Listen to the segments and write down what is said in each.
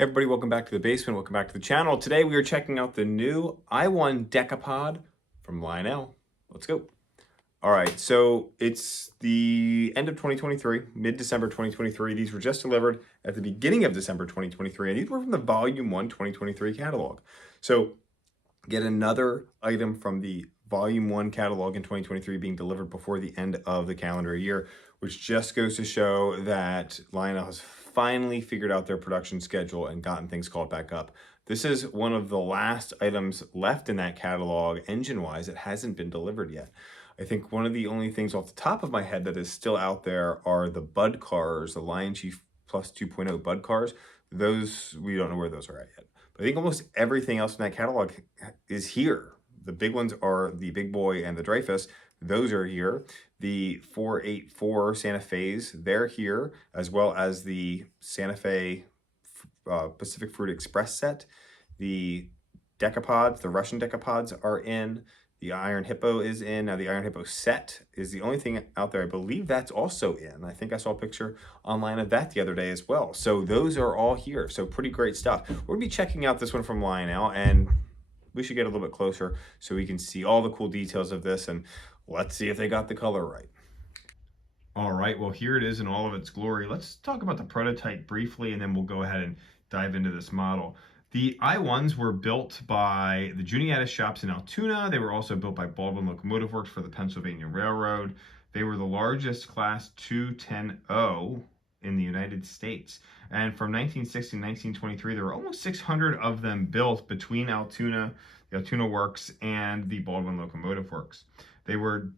Hey everybody, welcome back to the basement. Welcome back to the channel. Today we are checking out the new i1 Decapod from Lionel. Let's go. All right, so it's the end of 2023, mid-December 2023. These were just delivered at the beginning of December 2023, and these were from the Volume 1 2023 catalog. So get another item from the Volume 1 catalog in 2023 being delivered before the end of the calendar year, which just goes to show that Lionel has finally figured out their production schedule and gotten things caught back up. This is one of the last items left in that catalog, engine-wise, that hasn't been delivered yet. I think one of the only things off the top of my head that is still out there are the Bud cars, the Lion Chief Plus 2.0 Bud cars. Those, we don't know where those are at yet. But I think almost everything else in that catalog is here. The big ones are the Big Boy and the Dreyfus. Those are here. The 484 Santa Fe's, they're here, as well as the Santa Fe Pacific Fruit Express set. The Decapods, the Russian Decapods are in. The Iron Hippo is in. Now, the Iron Hippo set is the only thing out there. I believe that's also in. I think I saw a picture online of that the other day as well. So those are all here. So pretty great stuff. We're going to be checking out this one from Lionel, and we should get a little bit closer so we can see all the cool details of this, and let's see if they got the color right. All right, well, here it is in all of its glory. Let's talk about the prototype briefly, and then we'll go ahead and dive into this model. The i1s were built by the Juniatis shops in Altoona. They were also built by Baldwin Locomotive Works for the Pennsylvania Railroad. They were the largest Class 210O in the United States. And from 1960 to 1923, there were almost 600 of them built between Altoona, the Altoona Works, and the Baldwin Locomotive Works. They were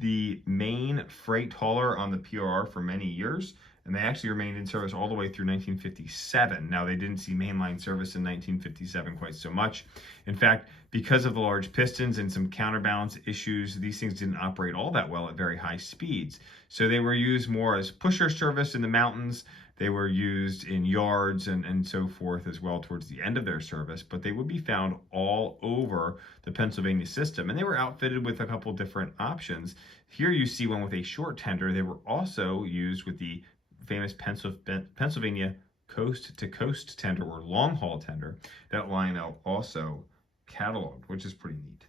the main freight hauler on the PRR for many years, and they actually remained in service all the way through 1957. Now, they didn't see mainline service in 1957 quite so much. In fact, because of the large pistons and some counterbalance issues, these things didn't operate all that well at very high speeds. So they were used more as pusher service in the mountains. They were used in yards and so forth as well towards the end of their service, but they would be found all over the Pennsylvania system. And they were outfitted with a couple different options. Here you see one with a short tender. They were also used with the famous Pennsylvania coast-to-coast tender or long-haul tender that Lionel also cataloged, which is pretty neat.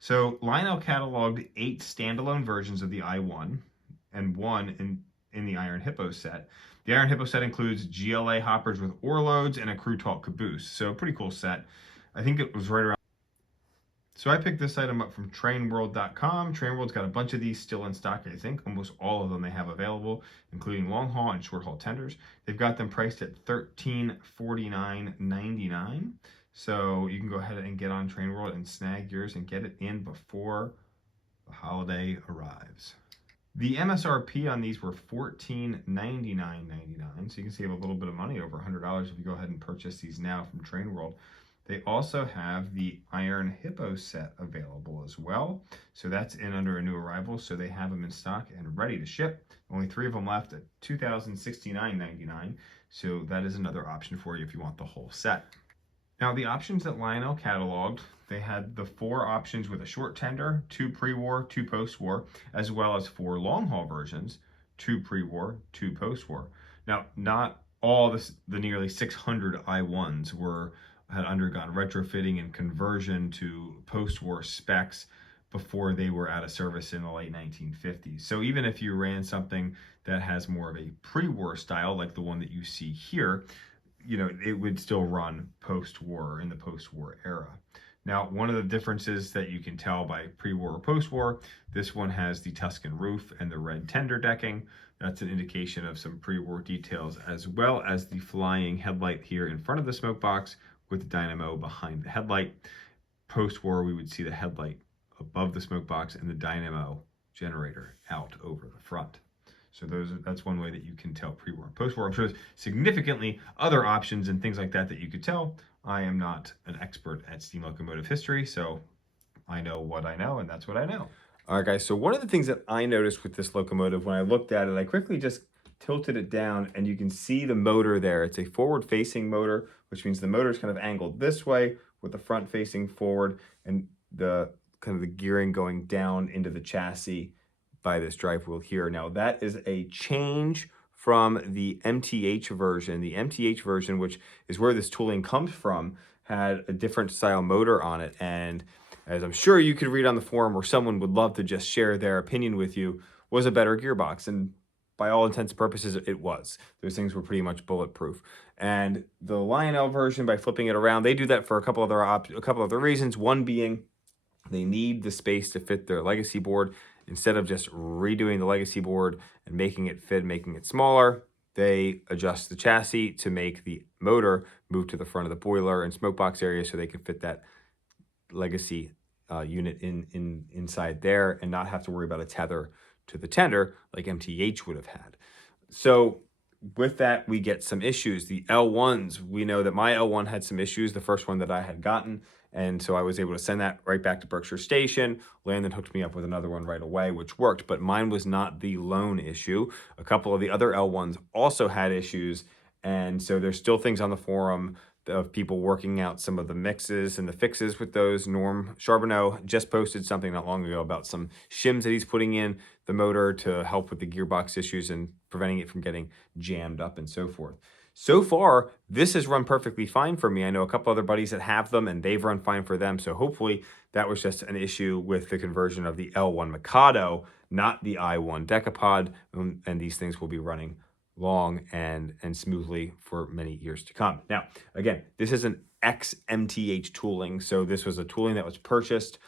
So Lionel cataloged 8 standalone versions of the i1 and 1 in the Iron Hippo set. The Iron Hippo set includes GLA hoppers with oar loads and a crew talk caboose. So pretty cool set. I think it was right around. So I picked this item up from trainworld.com. Trainworld's got a bunch of these still in stock. I think almost all of them they have available, including long haul and short haul tenders. They've got them priced at $1349.99. So you can go ahead and get on Trainworld and snag yours and get it in before the holiday arrives. The MSRP on these were $1499.99, so you can save a little bit of money, over $100 if you go ahead and purchase these now from Trainworld. They also have the Iron Hippo set available as well, so that's in under a new arrival, so they have them in stock and ready to ship. Only 3 of them left at $2,069.99, so that is another option for you if you want the whole set. Now, the options that Lionel cataloged, they had the 4 options with a short tender, 2 pre-war, 2 post-war, as well as 4 long-haul versions, 2 pre-war, 2 post-war. Now, not all the nearly 600 i1s had undergone retrofitting and conversion to post-war specs before they were out of service in the late 1950s. So even if you ran something that has more of a pre-war style, like the one that you see here, it would still run post-war, in the post-war era. Now, one of the differences that you can tell by pre-war or post-war, this one has the Tuscan roof and the red tender decking. That's an indication of some pre-war details, as well as the flying headlight here in front of the smoke box with the dynamo behind the headlight. Post-war, we would see the headlight above the smoke box and the dynamo generator out over the front. So that's one way that you can tell pre-war and post-war. I'm sure there's significantly other options and things like that you could tell. I am not an expert at steam locomotive history, so I know what I know, and that's what I know. All right, guys, so one of the things that I noticed with this locomotive when I looked at it, I quickly just tilted it down, and you can see the motor there. It's a forward-facing motor, which means the motor is kind of angled this way with the front facing forward and the kind of the gearing going down into the chassis by this drive wheel here. Now, that is a change from the MTH version. The MTH version, which is where this tooling comes from, had a different style motor on it. And as I'm sure you could read on the forum, where someone would love to just share their opinion with you, was a better gearbox. And by all intents and purposes, it was. Those things were pretty much bulletproof. And the Lionel version, by flipping it around, they do that for a couple other reasons. One being they need the space to fit their legacy board. Instead of just redoing the legacy board and making it fit, making it smaller, they adjust the chassis to make the motor move to the front of the boiler and smoke box area so they can fit that legacy unit inside there and not have to worry about a tether to the tender like MTH would have had. So with that, we get some issues. The L1s, we know that my L1 had some issues, the first one that I had gotten. And so I was able to send that right back to Berkshire Station. Landon hooked me up with another one right away, which worked, but mine was not the lone issue. A couple of the other L1s also had issues. And so there's still things on the forum of people working out some of the mixes and the fixes with those. Norm Charbonneau just posted something not long ago about some shims that he's putting in the motor to help with the gearbox issues and preventing it from getting jammed up and so forth. So far, this has run perfectly fine for me. I know a couple other buddies that have them and they've run fine for them. So hopefully that was just an issue with the conversion of the L1 Mikado, not the I1 Decapod. And these things will be running long and smoothly for many years to come. Now, again, this is an ex-MTH tooling. So this was a tooling that was purchased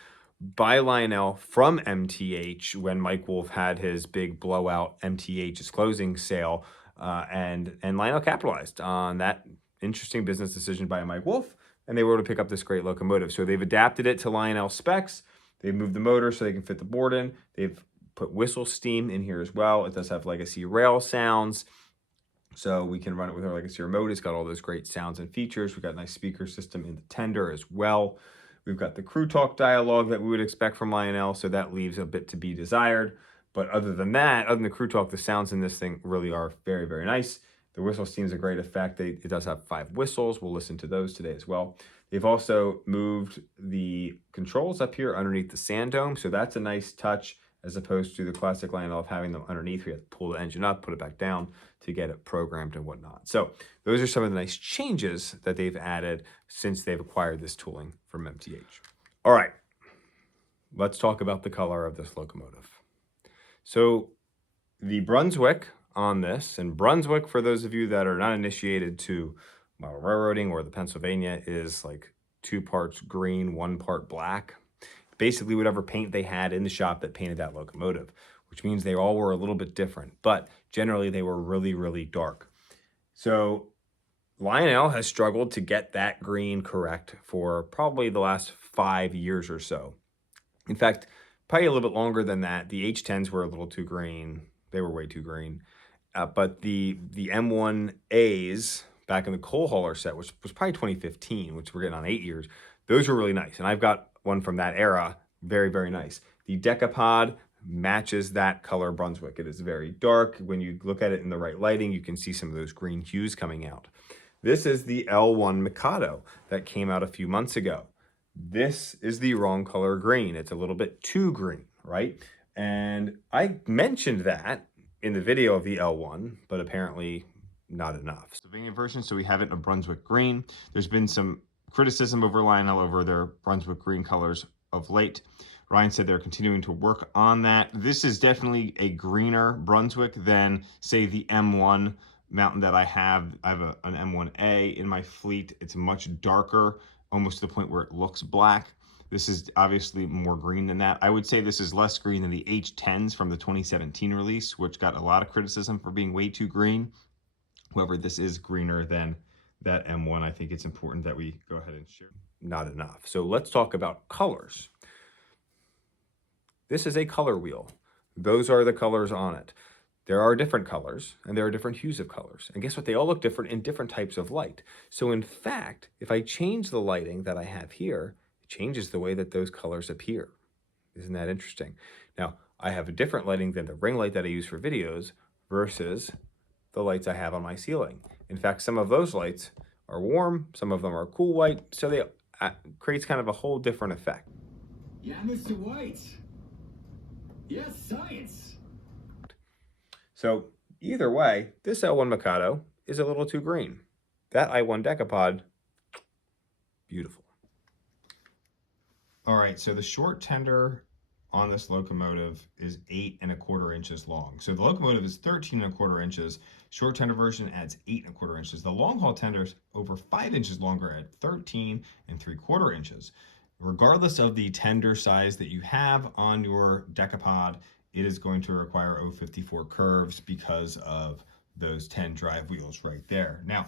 by Lionel from MTH when Mike Wolf had his big blowout MTH's closing sale. And Lionel capitalized on that interesting business decision by Mike Wolf, and they were able to pick up this great locomotive. So they've adapted it to Lionel specs. They've moved the motor so they can fit the board in. They've put whistle steam in here as well. It does have legacy rail sounds, so we can run it with our legacy remote. It's got all those great sounds and features. We've got a nice speaker system in the tender as well. We've got the crew talk dialogue that we would expect from Lionel, so that leaves a bit to be desired. But other than that, other than the crew talk, the sounds in this thing really are very, very nice. The whistle steam is a great effect. It does have 5 whistles. We'll listen to those today as well. They've also moved the controls up here underneath the sand dome, so that's a nice touch as opposed to the classic Lionel of having them underneath. We have to pull the engine up, put it back down to get it programmed and whatnot. So those are some of the nice changes that they've added since they've acquired this tooling from MTH. All right, let's talk about the color of this locomotive. So the Brunswick on this, and Brunswick, for those of you that are not initiated to model railroading or the Pennsylvania, is like 2 parts green, 1 part black. Basically whatever paint they had in the shop that painted that locomotive, which means they all were a little bit different, but generally they were really, really dark. So Lionel has struggled to get that green correct for probably the last 5 years or so. In fact, probably a little bit longer than that. The H10s were a little too green. They were way too green. But the M1As back in the coal hauler set, which was probably 2015, which we're getting on 8 years, those were really nice. And I've got one from that era, very, very nice. The Decapod matches that color Brunswick. It is very dark. When you look at it in the right lighting, you can see some of those green hues coming out. This is the L1 Mikado that came out a few months ago. This is the wrong color green. It's a little bit too green, right? And I mentioned that in the video of the L1, but apparently not enough. Pennsylvania version, so we have it in a Brunswick green. There's been some criticism over Lionel over their Brunswick green colors of late. Ryan said they're continuing to work on that. This is definitely a greener Brunswick than, say, the M1 Mountain that I have. I have an M1A in my fleet. It's much darker, almost to the point where it looks black. This is obviously more green than that. I would say this is less green than the H10s from the 2017 release, which got a lot of criticism for being way too green. However, this is greener than that M1. I think it's important that we go ahead and share. Not enough. So let's talk about colors. This is a color wheel. Those are the colors on it. There are different colors and there are different hues of colors. And guess what? They all look different in different types of light. So in fact, if I change the lighting that I have here, it changes the way that those colors appear. Isn't that interesting? Now, I have a different lighting than the ring light that I use for videos versus the lights I have on my ceiling. In fact, some of those lights are warm, some of them are cool white, so they creates kind of a whole different effect. Yeah, Mr. White. Yes, science. So Either way, this L1 Mikado is a little too green. That I1 Decapod, beautiful. All right, so the short tender on this locomotive is 8¼ inches long. So the locomotive is 13¼ inches. Short tender version adds 8¼ inches. The long haul tender is over 5 inches longer at 13¾ inches. Regardless of the tender size that you have on your Decapod, it is going to require 054 curves because of those 10 drive wheels right there. Now,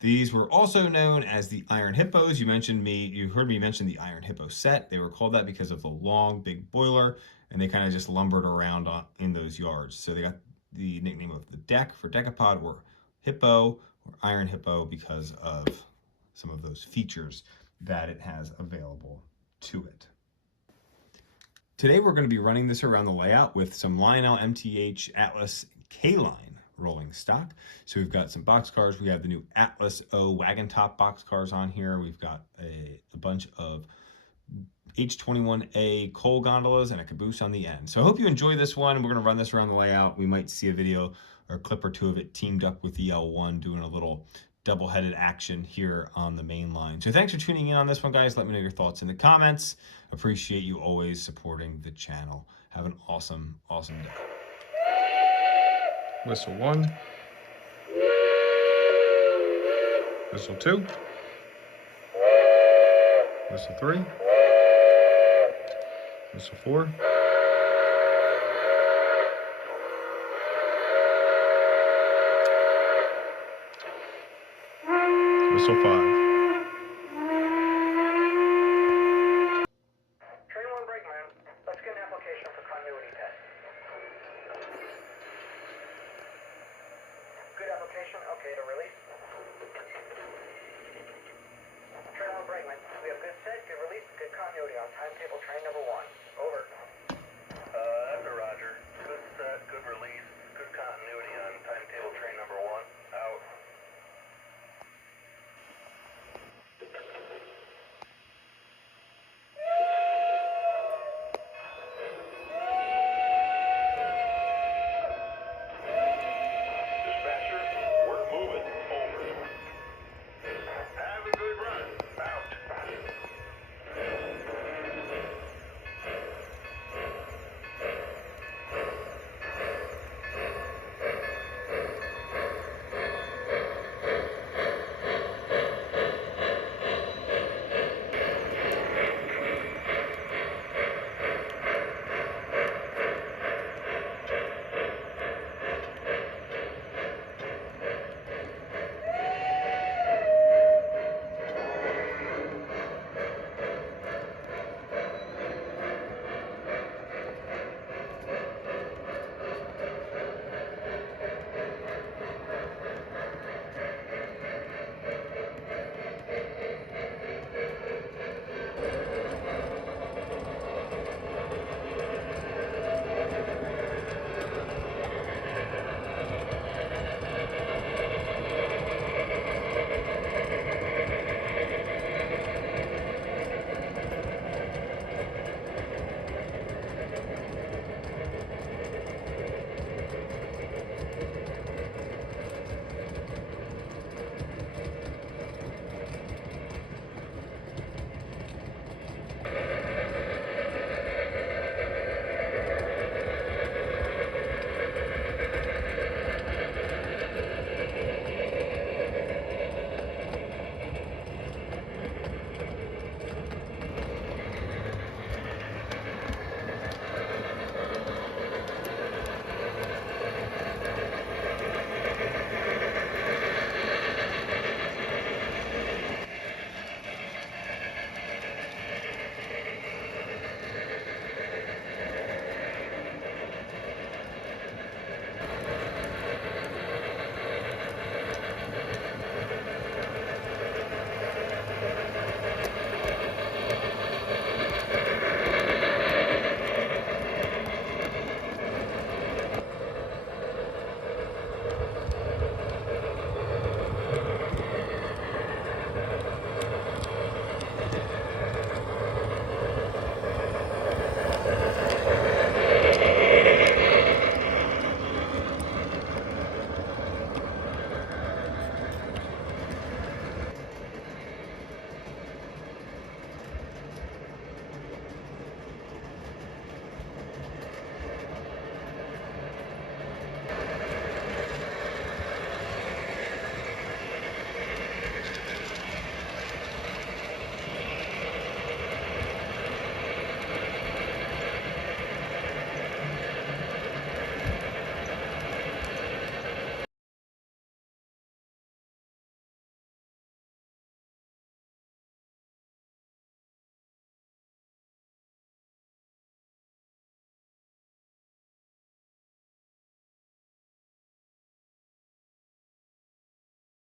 these were also known as the Iron Hippos. You heard me mention the Iron Hippo set. They were called that because of the long, big boiler, and they kind of just lumbered around in those yards. So they got the nickname of the deck for Decapod, or Hippo, or Iron Hippo, because of some of those features that it has available to it. Today we're going to be running this around the layout with some Lionel MTH Atlas K-Line rolling stock. So we've got some boxcars. We have the new Atlas O wagon top boxcars on here. We've got a bunch of H21A coal gondolas and a caboose on the end. So I hope you enjoy this one. We're going to run this around the layout. We might see a video or a clip or two of it teamed up with the L1 doing a little double-headed action here on the main line. So thanks for tuning in on this one, guys. Let me know your thoughts in the comments. Appreciate you always supporting the channel. Have an awesome, awesome day. Whistle 1. Whistle 2. Whistle 3. Whistle 4. Whistle 5. Train 1 brakeman, let's get an application for continuity test. Good application, okay to release. Train 1 brakeman, we have good set, good release, good continuity on timetable train number 1.